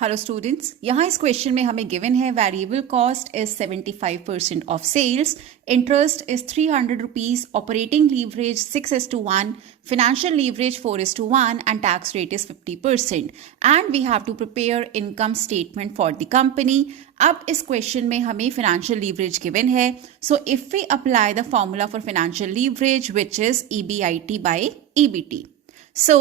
Hello students, यहाँ इस question में हमें गिवन है variable cost is 75% of sales, interest is 300 rupees, operating leverage 6:1, financial leverage 4:1 and tax rate is 50% and we have to prepare income statement for the company. अब इस question में हमें financial leverage given है, so if we apply the formula for financial leverage which is EBIT by EBT, so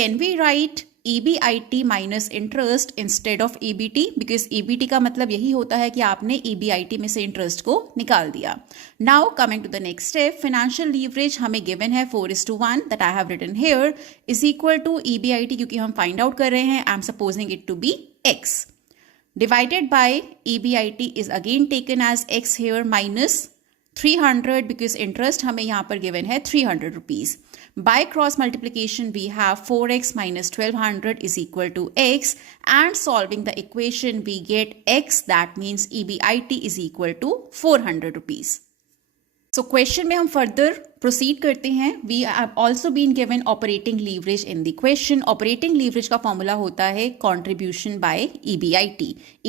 can we write EBIT minus interest instead of EBT because EBT का मतलब यही होता है कि आपने EBIT में से इंटरेस्ट को निकाल दिया. Now coming to the next step, financial leverage हमें given है 4:1 that I have written here is equal to EBIT क्योंकि हम find out कर रहे हैं, I am supposing it to be X divided by EBIT is again taken as X here minus 300 because interest हमें यहाँ पर given है 300 rupees. By cross multiplication we have 4x minus 1200 is equal to x and solving the equation we get x, that means EBIT is equal to 400 rupees. So question में हम further proceed करते हैं. We have also been given operating leverage in the question. Operating leverage का formula होता है contribution by EBIT.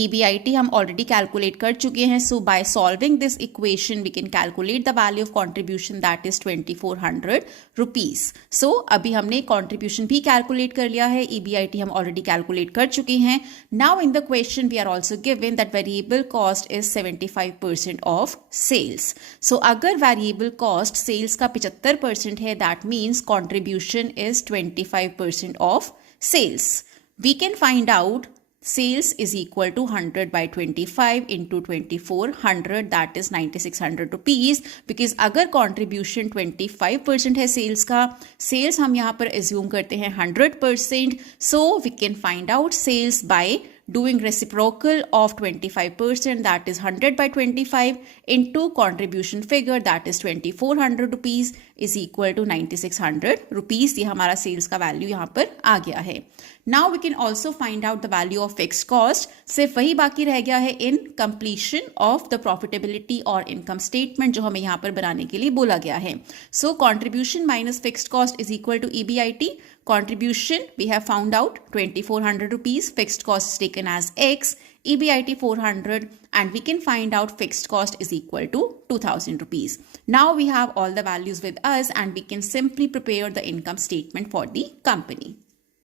EBIT हम already calculate कर चुके हैं. So by solving this equation we can calculate the value of contribution, that is 2400 rupees. So अभी हमने contribution भी calculate कर लिया है. EBIT हम already calculate कर चुके हैं. Now in the question we are also given that variable cost is 75% of sales. So अगर variable cost sales का 75% है, that means contribution is 25% of sales. We can find out sales is equal to 100 by 25 into 2400, that is 9600 rupees because अगर contribution 25% है sales का, sales हम यहाँ पर assume करते हैं 100%, so we can find out sales by doing reciprocal of 25%, that is 100 by 25 into contribution figure, that is 2400 rupees is equal to 9600 rupees. ये हमारा sales का value यहाँ पर आ गया है. Now we can also find out the value of fixed cost. सिर्फ वही बाकी रह गया है in completion of the profitability और income statement जो हमें यहाँ पर बनाने के लिए बोला गया है. So contribution minus fixed cost is equal to EBIT. Contribution we have found out 2400 rupees, fixed cost is taken as X, EBIT 400 and we can find out fixed cost is equal to 2000 rupees. Now we have all the values with us and we can simply prepare the income statement for the company.